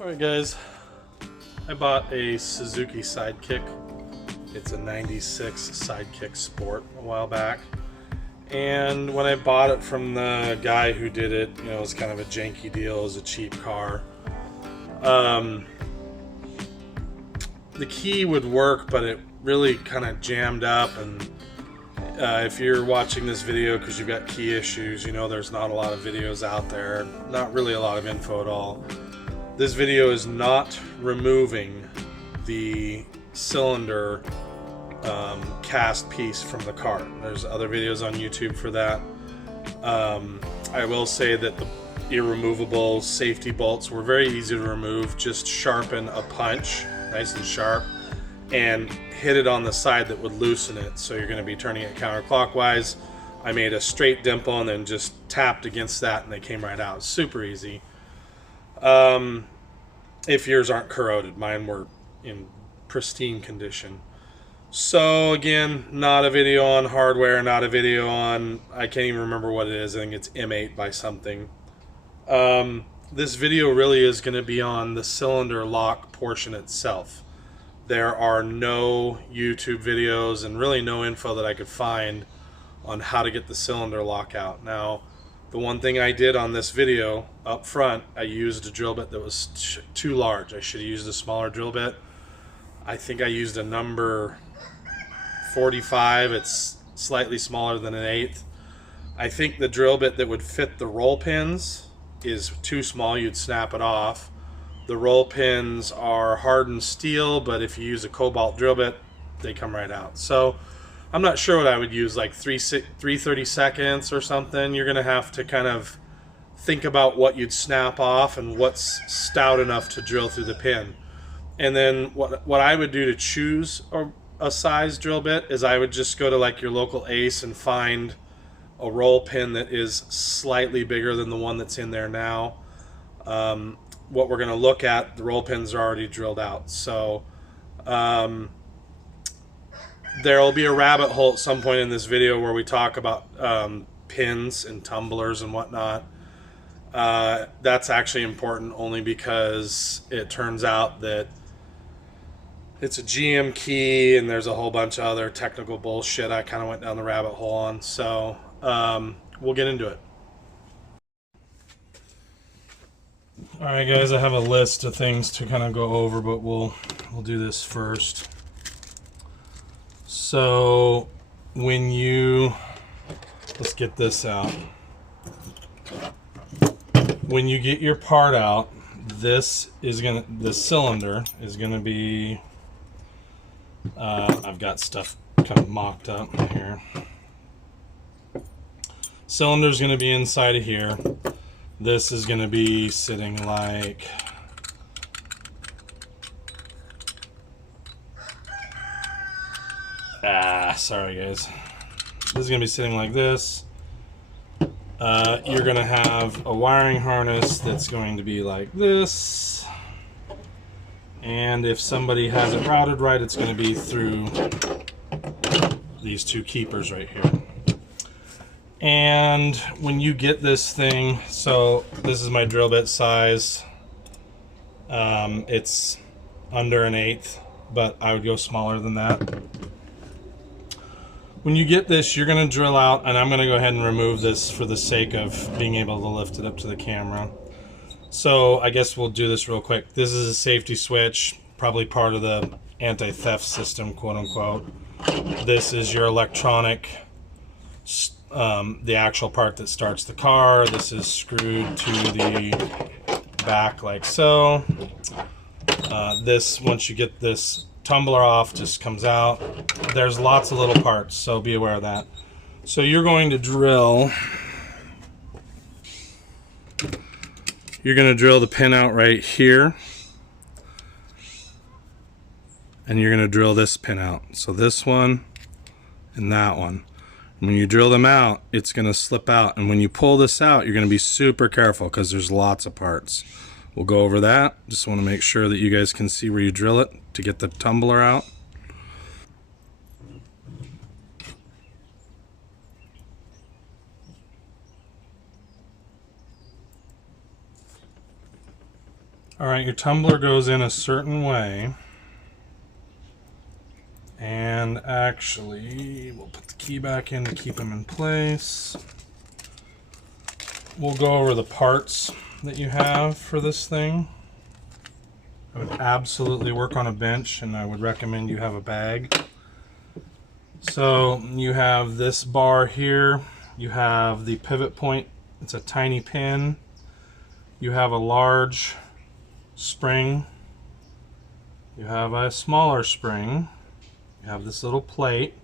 Alright guys, I bought a Suzuki Sidekick. It's a 96 Sidekick Sport a while back. And when I bought it from the guy who did it, you know, it was kind of a janky deal, it was a cheap car. The key would work, but it really kind of jammed up, and if you're watching this video because you've got key issues, you know there's not a lot of videos out there, not really a lot of info at all. This video is not removing the cylinder cast piece from the car. There's other videos on YouTube for that. I will say that the irremovable safety bolts were very easy to remove. Just sharpen a punch, nice and sharp, and hit it on the side that would loosen it. So you're going to be turning it counterclockwise. I made a straight dimple and then just tapped against that and they came right out. Super easy. If yours aren't corroded, mine were in pristine condition. So again, not a video on hardware, not a video on, I can't even remember what it is. I think it's M8 by something. This video really is going to be on the cylinder lock portion itself. There are no YouTube videos and really no info that I could find on how to get the cylinder lock out. Now, the one thing I did on this video up front, I used a drill bit that was too large. I should have used a smaller drill bit. I think I used a number 45. It's slightly smaller than an 1/8. I think the drill bit that would fit the roll pins is too small. You'd snap it off. The roll pins are hardened steel, but if you use a cobalt drill bit, they come right out. So I'm not sure what I would use, like 3/32 or something. You're gonna have to kind of think about what you'd snap off and what's stout enough to drill through the pin. And then what I would do to choose a size drill bit is I would just go to like your local Ace and find a roll pin that is slightly bigger than the one that's in there now. What we're going to look at, the roll pins are already drilled out. So there will be a rabbit hole at some point in this video where we talk about pins and tumblers and whatnot. That's actually important only because it turns out that it's a GM key and there's a whole bunch of other technical bullshit I kind of went down the rabbit hole on. So we'll get into it. Alright guys, I have a list of things to kind of go over, but we'll do this first. So when you, let's get this out. When you get your part out, the cylinder is gonna be, I've got stuff kind of mocked up here. Cylinder's gonna be inside of here. This is going to be sitting like, sorry guys. This is going to be sitting like this. You're going to have a wiring harness that's going to be like this. And if somebody has it routed right, it's going to be through these two keepers right here. And when you get this thing, so this is my drill bit size. It's under an 1/8, but I would go smaller than that. When you get this, you're going to drill out, and I'm going to go ahead and remove this for the sake of being able to lift it up to the camera. So I guess we'll do this real quick. This is a safety switch, probably part of the anti-theft system, quote unquote. This is your electronic, the actual part that starts the car. This is screwed to the back like so. This, once you get this tumbler off, just comes out. There's lots of little parts, so be aware of that. So you're going to drill, the pin out right here, and you're going to drill this pin out. So this one and that one. When you drill them out, it's going to slip out. And when you pull this out, you're going to be super careful because there's lots of parts. We'll go over that. Just want to make sure that you guys can see where you drill it to get the tumbler out. Alright, your tumbler goes in a certain way. And actually, we'll put the key back in to keep them in place. We'll go over the parts that you have for this thing. I would absolutely work on a bench, and I would recommend you have a bag. So you have this bar here. You have the pivot point. It's a tiny pin. You have a large spring. You have a smaller spring. You have this little plate.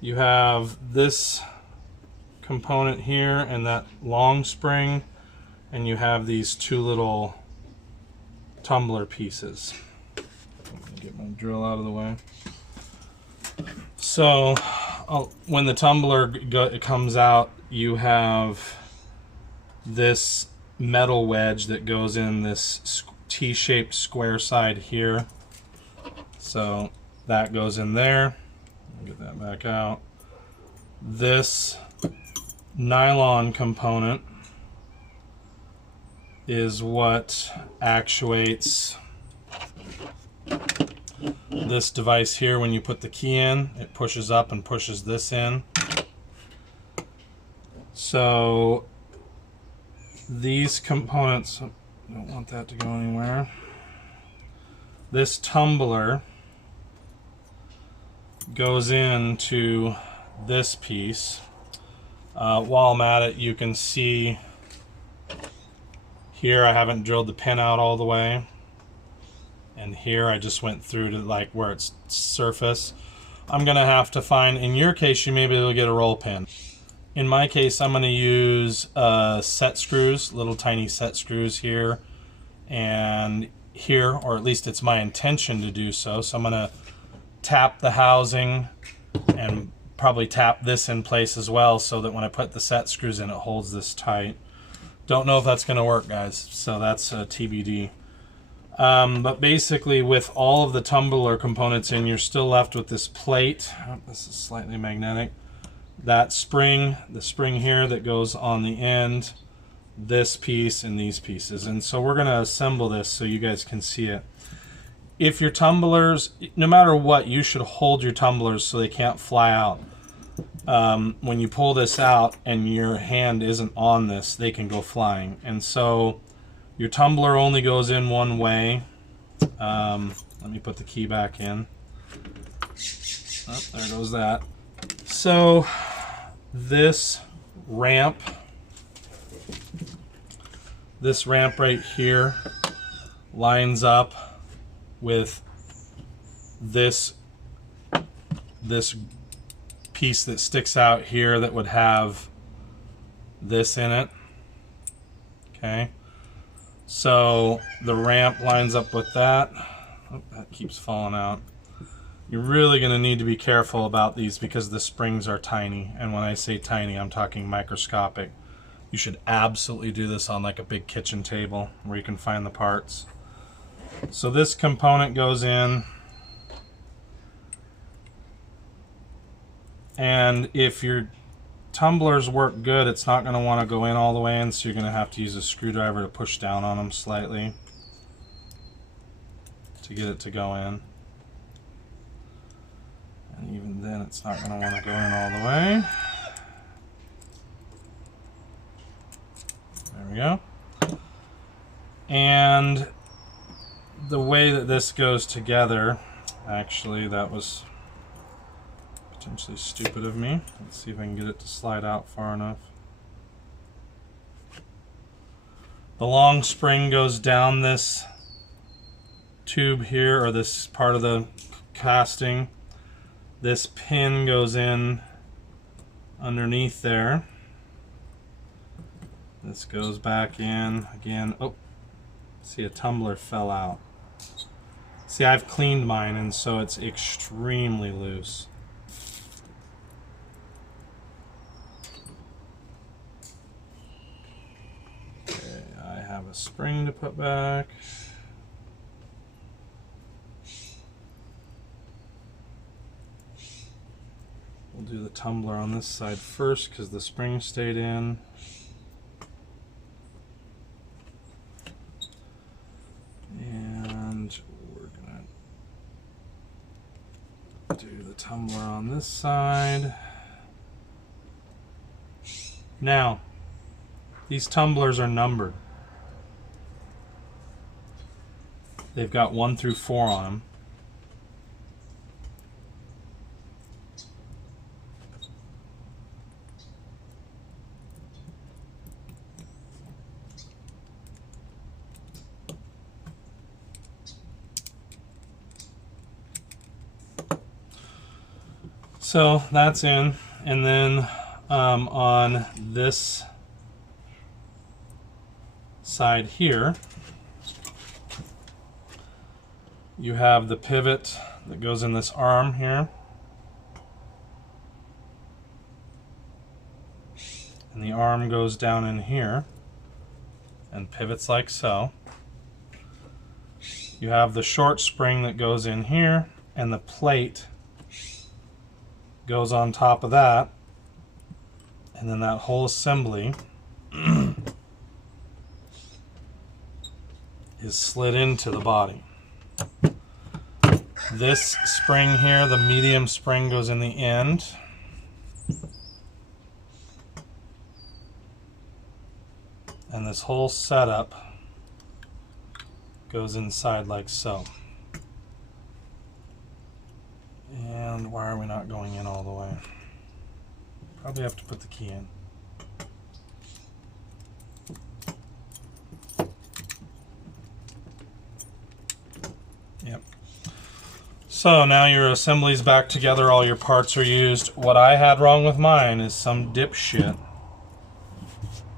You have this component here and that long spring, and you have these two little tumbler pieces. Get my drill out of the way. So when the tumbler comes out, you have this metal wedge that goes in this T-shaped square side here. So that goes in there. Get that back out. This nylon component is what actuates this device here. When you put the key in, it pushes up and pushes this in. So these components, don't want that to go anywhere. This tumbler goes into this piece. While I'm at it, you can see here I haven't drilled the pin out all the way, and here I just went through to like where it's surface. I'm gonna have to find, in your case you may be able to get a roll pin. In my case I'm gonna use set screws, little tiny set screws here and here, or at least it's my intention to do so. So I'm gonna tap the housing and probably tap this in place as well, so that when I put the set screws in, it holds this tight. Don't know if that's going to work, guys, so that's TBD. But basically, with all of the tumbler components in, you're still left with this plate. Oh, this is slightly magnetic. That spring, the spring here that goes on the end, this piece, and these pieces. And so we're going to assemble this so you guys can see it. If your tumblers, no matter what, you should hold your tumblers so they can't fly out. When you pull this out and your hand isn't on this, they can go flying. And so your tumbler only goes in one way. Let me put the key back in. Oh, there goes that. So this ramp right here lines up with this piece that sticks out here that would have this in it. Okay, so the ramp lines up with that. Oh, that keeps falling out. You're really going to need to be careful about these because the springs are tiny, and when I say tiny, I'm talking microscopic. You should absolutely do this on like a big kitchen table where you can find the parts. So this component goes in, and if your tumblers work good, it's not going to want to go in all the way in, so you're going to have to use a screwdriver to push down on them slightly to get it to go in. And even then, it's not going to want to go in all the way. There we go. And the way that this goes together, actually, that was potentially stupid of me. Let's see if I can get it to slide out far enough. The long spring goes down this tube here, or this part of the casting. This pin goes in underneath there. This goes back in again. Oh, see, a tumbler fell out. See, I've cleaned mine, and so it's extremely loose. Okay, I have a spring to put back. We'll do the tumbler on this side first because the spring stayed in. Do the tumbler on this side. Now, these tumblers are numbered. They've got 1 through 4 on them. So that's in, and then on this side here, you have the pivot that goes in this arm here, and the arm goes down in here and pivots like so. You have the short spring that goes in here, and the plate goes on top of that, and then that whole assembly is slid into the body. This spring here, the medium spring, goes in the end. And this whole setup goes inside like so. And why are we not going in all the way? Probably have to put the key in. Yep. So now your assembly's back together, all your parts are used. What I had wrong with mine is some dipshit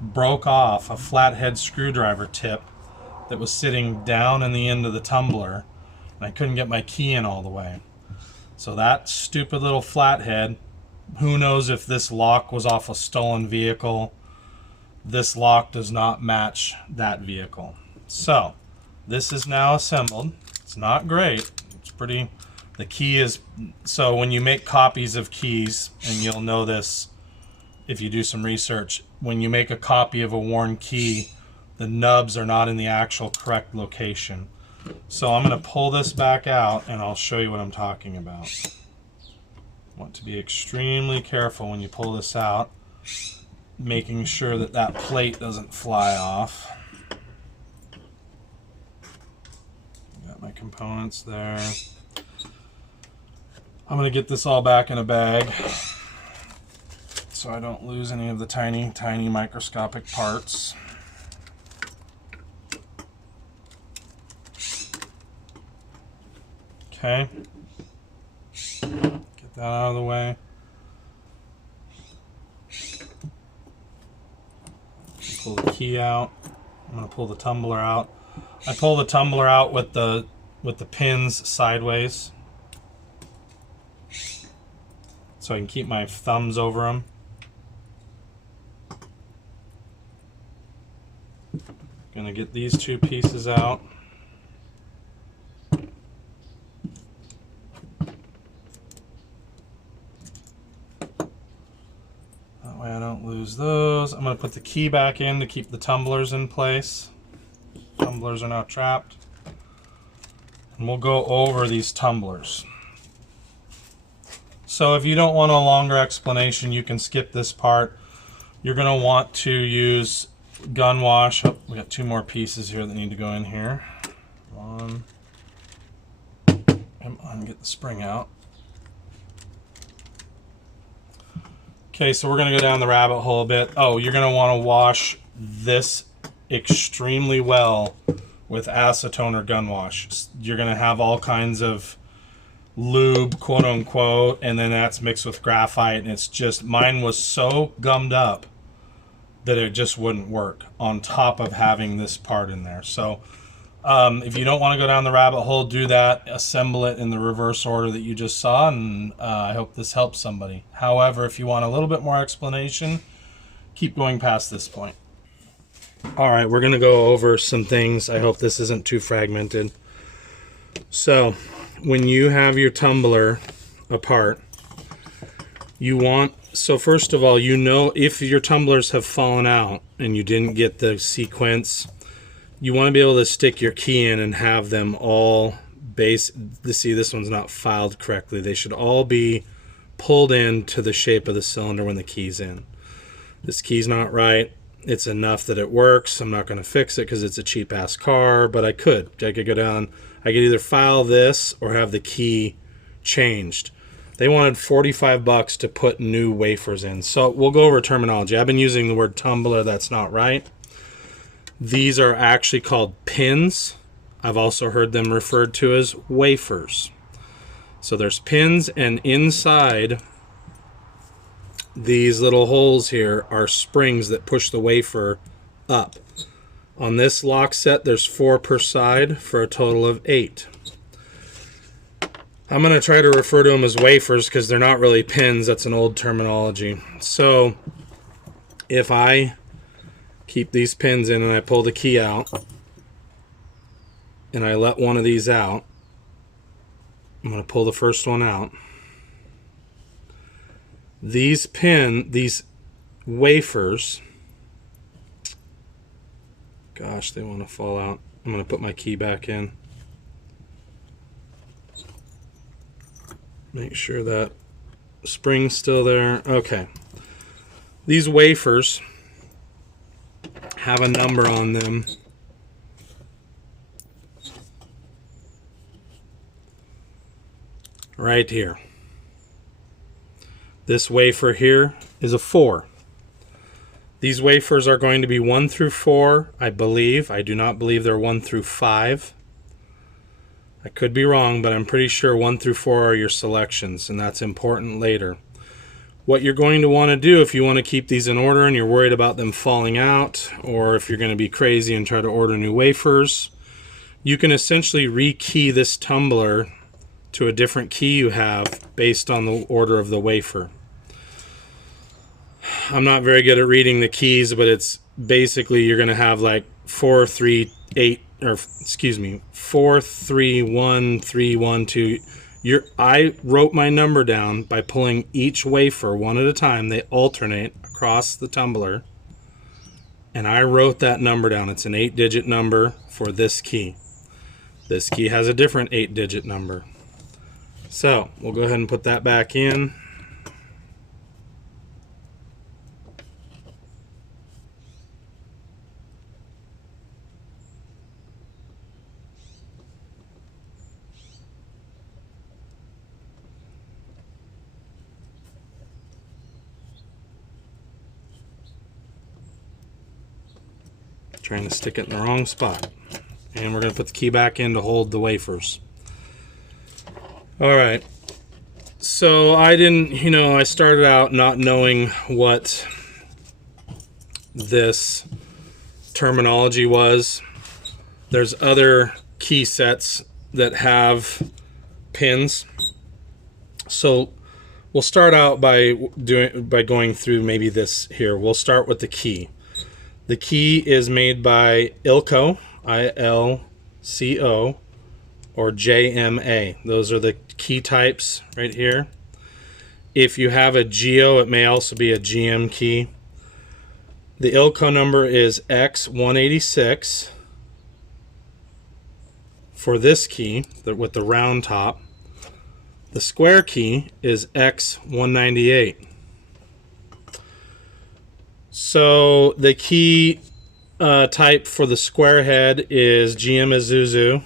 broke off a flathead screwdriver tip that was sitting down in the end of the tumbler, and I couldn't get my key in all the way. So that stupid little flathead, who knows if this lock was off a stolen vehicle. This lock does not match that vehicle. So this is now assembled. It's not great. It's pretty, the key is, so when you make copies of keys, and you'll know this if you do some research, when you make a copy of a worn key, the nubs are not in the actual correct location. So I'm going to pull this back out and I'll show you what I'm talking about. Want to be extremely careful when you pull this out, making sure that that plate doesn't fly off. Got my components there. I'm going to get this all back in a bag so I don't lose any of the tiny, tiny microscopic parts. Okay, get that out of the way. Pull the key out. I'm going to pull the tumbler out. I pull the tumbler out with the pins sideways, so I can keep my thumbs over them. Gonna get these two pieces out. That way I don't lose those. I'm gonna put the key back in to keep the tumblers in place. Tumblers are now trapped. And we'll go over these tumblers. So if you don't want a longer explanation, you can skip this part. You're going to want to use gun wash. Oh, we got two more pieces here that need to go in here. Come on, get the spring out. Okay, so we're going to go down the rabbit hole a bit. Oh, you're going to want to wash this extremely well with acetone or gun wash. You're going to have all kinds of lube, quote unquote, and then that's mixed with graphite, and it's just, mine was so gummed up that it just wouldn't work on top of having this part in there. So if you don't want to go down the rabbit hole, do that, assemble it in the reverse order that you just saw, and I hope this helps somebody. However, if you want a little bit more explanation, keep going past this point. All right, we're going to go over some things. I hope this isn't too fragmented. So when you have your tumbler apart, you want, so first of all, you know, if your tumblers have fallen out and you didn't get the sequence, you want to be able to stick your key in and have them all see, this one's not filed correctly. They should all be pulled into the shape of the cylinder when the key's in. This key's not right. It's enough that it works. I'm not going to fix it because it's a cheap ass car, but I could go down. I could either file this or have the key changed. They wanted $45 to put new wafers in. So we'll go over terminology. I've been using the word tumbler. That's not right. These are actually called pins. I've also heard them referred to as wafers. So there's pins, and inside these little holes here are springs that push the wafer up. On this lock set, there's 4 per side for a total of 8. I'm going to try to refer to them as wafers because they're not really pins. That's an old terminology. So if I keep these pins in and I pull the key out and I let one of these out, I'm going to pull the first one out. These wafers, gosh, they want to fall out. I'm going to put my key back in. Make sure that spring's still there. Okay. These wafers have a number on them. Right here. This wafer here is a 4. These wafers are going to be 1 through 4, I believe. I do not believe they're 1 through 5. I could be wrong, but I'm pretty sure 1 through 4 are your selections, and that's important later. What you're going to want to do if you want to keep these in order and you're worried about them falling out, or if you're going to be crazy and try to order new wafers, you can essentially rekey this tumbler to a different key you have based on the order of the wafer. I'm not very good at reading the keys, but it's basically you're going to have like 4, 3, 8, or excuse me, 4, 3, 1, 3, 1, 2. I wrote my number down by pulling each wafer one at a time. They alternate across the tumbler, and I wrote that number down. It's an 8-digit number for this key. This key has a different 8-digit number. So we'll go ahead and put that back in. Trying to stick it in the wrong spot. And we're going to put the key back in to hold the wafers. Alright, so I didn't, I started out not knowing what this terminology was. There's other key sets that have pins. So we'll start out by going through maybe this here. We'll start with the key. The key is made by ILCO, ILCO, or JMA. Those are the key types right here. If you have a Geo, it may also be a GM key. The ILCO number is X186 for this key with the round top. The square key is X198. So the key type for the square head is GM ISUZU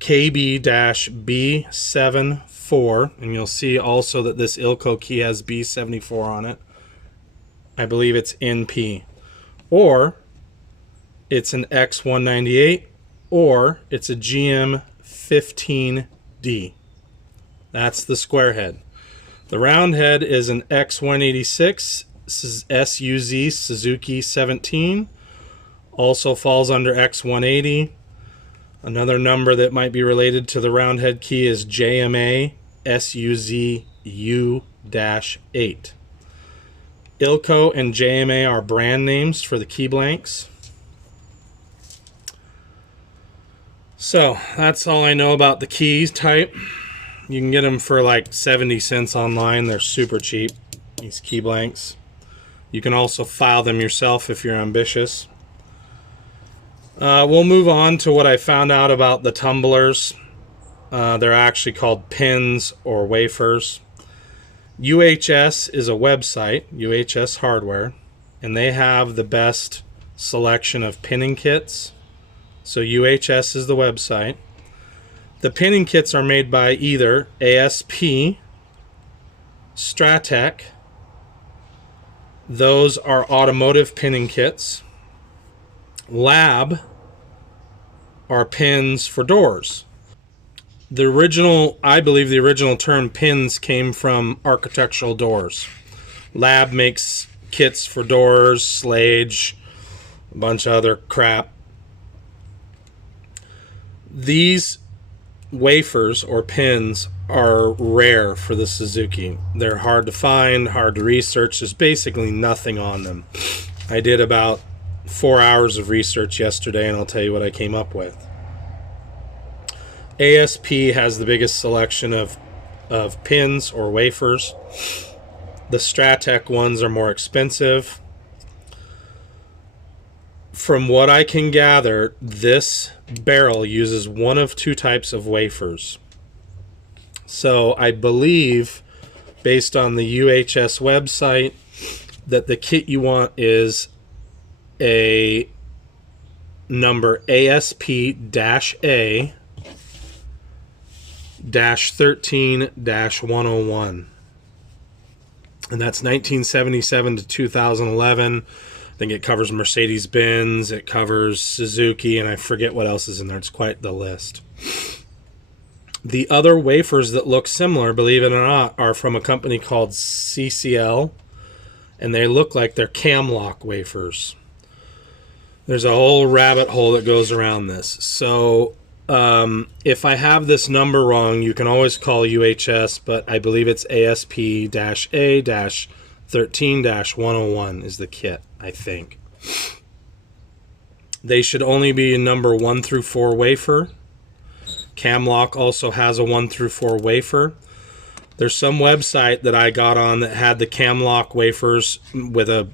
KB-B74, and you'll see also that this ILCO key has B74 on it. I believe it's NP, or it's an X198, or it's a GM15D. That's the square head. The round head is an X186. This is SUZ Suzuki 17. Also falls under X180. Another number that might be related to the round head key is JMA SUZ U-8. ILCO and JMA are brand names for the key blanks. So that's all I know about the keys type. You can get them for like 70 cents online. They're super cheap, these key blanks. You can also file them yourself if you're ambitious. We'll move on to what I found out about the tumblers. They're actually called pins or wafers. UHS is a website, UHS Hardware, and they have the best selection of pinning kits. So UHS is the website. The pinning kits are made by either ASP, Strattec. Those are automotive pinning kits. Lab are pins for doors. The original, I believe the original term pins came from architectural doors. Lab makes kits for doors, Slage, a bunch of other crap. These wafers or pins are rare for the Suzuki. They're hard to find, hard to research. There's basically nothing on them. I did about 4 hours of research yesterday, and I'll tell you what I came up with. ASP has the biggest selection of pins or wafers. The Strattec ones are more expensive. From what I can gather, this barrel uses one of two types of wafers. So I believe, based on the UHS website, that the kit you want is a number ASP-A 13-101. And that's 1977 to 2011. I think it covers Mercedes-Benz, it covers Suzuki, and I forget what else is in there. It's quite the list. The other wafers that look similar, believe it or not, are from a company called CCL, and they look like they're camlock wafers. There's a whole rabbit hole that goes around this. So if I have this number wrong, you can always call UHS, but I believe it's ASP-A-13-101 is the kit, I think. They should only be number 1 through 4 wafer. Camlock also has a 1 through 4 wafer. There's some website that I got on that had the Camlock wafers with a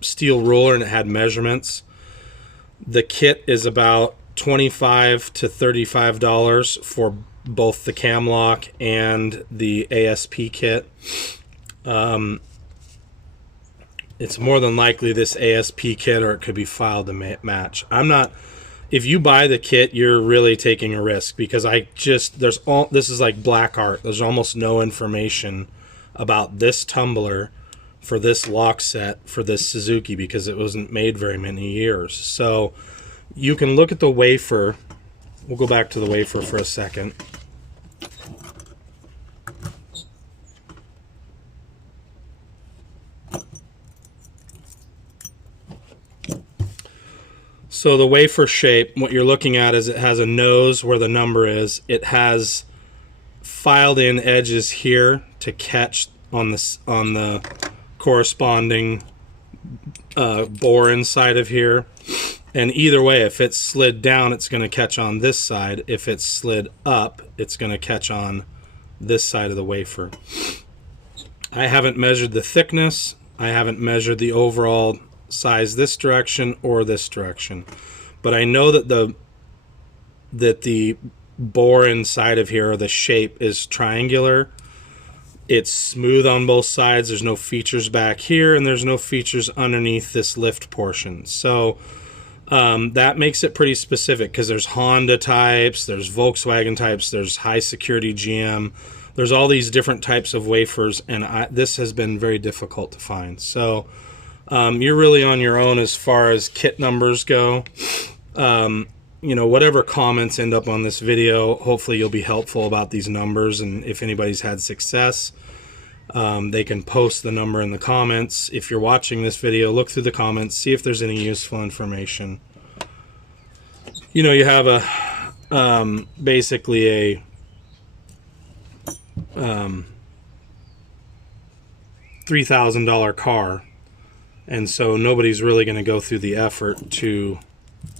steel ruler, and it had measurements. The kit is about $25 to $35 for both the Camlock and the ASP kit. It's more than likely this ASP kit, or it could be filed to match. If you buy the kit, you're really taking a risk, because this is like black art. There's almost no information about this tumbler for this lock set for this Suzuki, because it wasn't made very many years. So you can look at the wafer. We'll go back to the wafer for a second. So the wafer shape, what you're looking at is it has a nose where the number is. It has filed in edges here to catch on the corresponding bore inside of here. And either way, if it's slid down, it's going to catch on this side. If it's slid up, it's going to catch on this side of the wafer. I haven't measured the thickness. I haven't measured the overall size this direction or this direction, but I know that the bore inside of here, or the shape, is triangular. It's smooth on both sides. There's no features back here, and there's no features underneath this lift portion. So that makes it pretty specific, because there's Honda types, there's Volkswagen types, there's high security GM. There's all these different types of wafers, and this has been very difficult to find. So you're really on your own as far as kit numbers go. Whatever comments end up on this video, hopefully you'll be helpful about these numbers, and if anybody's had success, they can post the number in the comments. If you're watching this video, look through the comments, see if there's any useful information. You have a basically a $3,000 car, and so nobody's really going to go through the effort to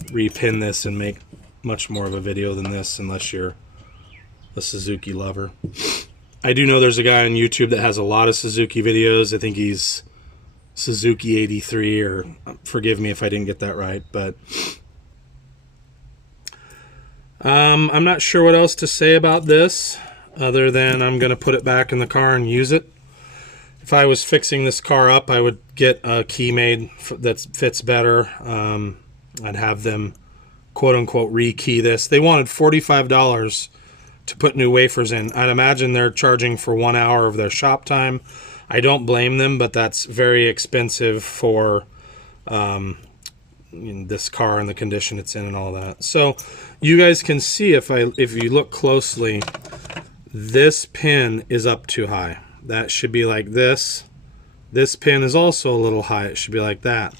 repin this and make much more of a video than this, unless you're a Suzuki lover. I do know there's a guy on YouTube that has a lot of Suzuki videos. I think he's Suzuki 83, or forgive me if I didn't get that right, but I'm not sure what else to say about this other than I'm going to put it back in the car and use it. If I was fixing this car up, I would get a key made that fits better. I'd have them quote-unquote re-key this. They wanted $45 to put new wafers in. I'd imagine they're charging for 1 hour of their shop time. I don't blame them, but that's very expensive for this car and the condition it's in and all that. So you guys can see if you look closely, this pin is up too high. That should be like this. This pin is also a little high. It should be like that.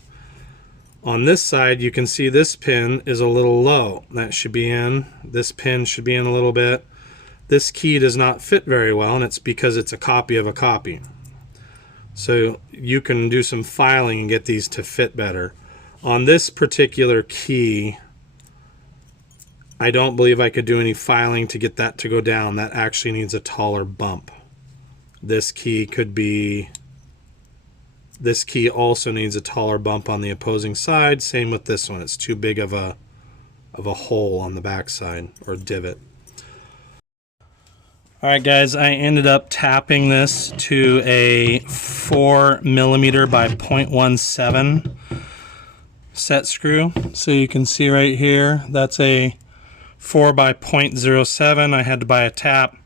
On this side, you can see this pin is a little low. That should be in. This pin should be in a little bit. This key does not fit very well, and it's because it's a copy of a copy. So you can do some filing and get these to fit better. On this particular key, I don't believe I could do any filing to get that to go down. That actually needs a taller bump. This key could be... This key also needs a taller bump on the opposing side. Same with this one. It's too big of a hole on the back side, or divot. Alright guys, I ended up tapping this to a 4mm by 0.17 set screw. So you can see right here, that's a 4 by 0.07. I had to buy a tap,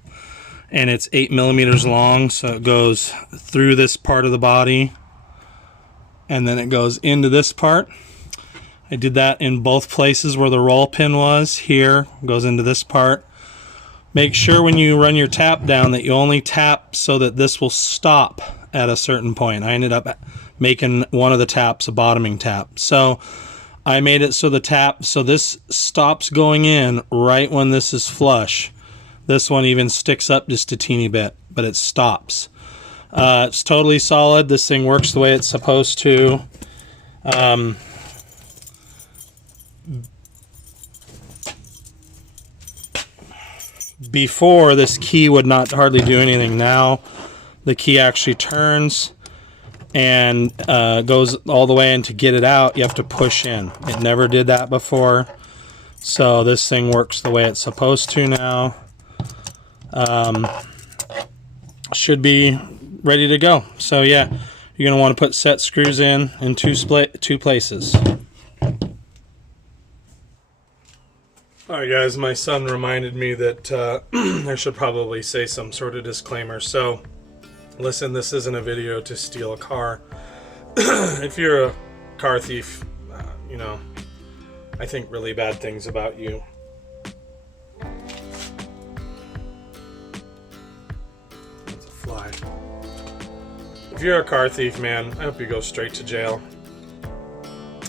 and it's 8mm long, so it goes through this part of the body and then it goes into this part. I did that in both places where the roll pin was. Here goes into this part. Make sure when you run your tap down that you only tap so that this will stop at a certain point. I ended up making one of the taps a bottoming tap. So I made it so this stops going in right when this is flush. This one even sticks up just a teeny bit, but it stops. It's totally solid. This thing works the way it's supposed to. Before, this key would not hardly do anything. Now the key actually turns and goes all the way in. To get it out, you have to push in. It never did that before. So this thing works the way it's supposed to now. Should be ready to go. So yeah, you're going to want to put set screws in two places. Alright guys, my son reminded me that I should probably say some sort of disclaimer. So listen, this isn't a video to steal a car. If you're a car thief, you know, I think really bad things about you. That's a fly. If you're a car thief, man, I hope you go straight to jail.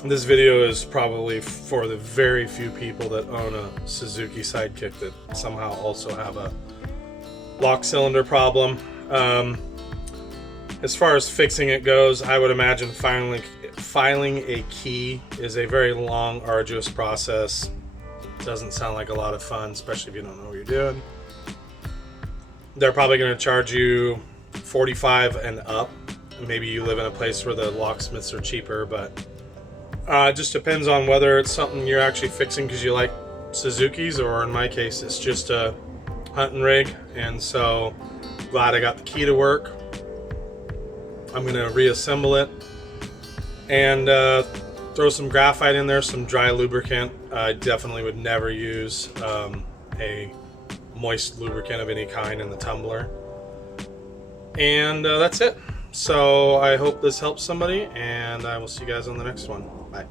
This video is probably for the very few people that own a Suzuki Sidekick that somehow also have a lock cylinder problem. As far as fixing it goes, I would imagine filing a key is a very long, arduous process. Doesn't sound like a lot of fun, especially if you don't know what you're doing. They're probably going to charge you $45 and up. Maybe you live in a place where the locksmiths are cheaper, but it just depends on whether it's something you're actually fixing because you like Suzukis, or in my case, it's just a hunting rig. And so, glad I got the key to work. I'm going to reassemble it and throw some graphite in there, some dry lubricant. I definitely would never use a moist lubricant of any kind in the tumbler. And that's it. So I hope this helps somebody, and I will see you guys on the next one. Bye.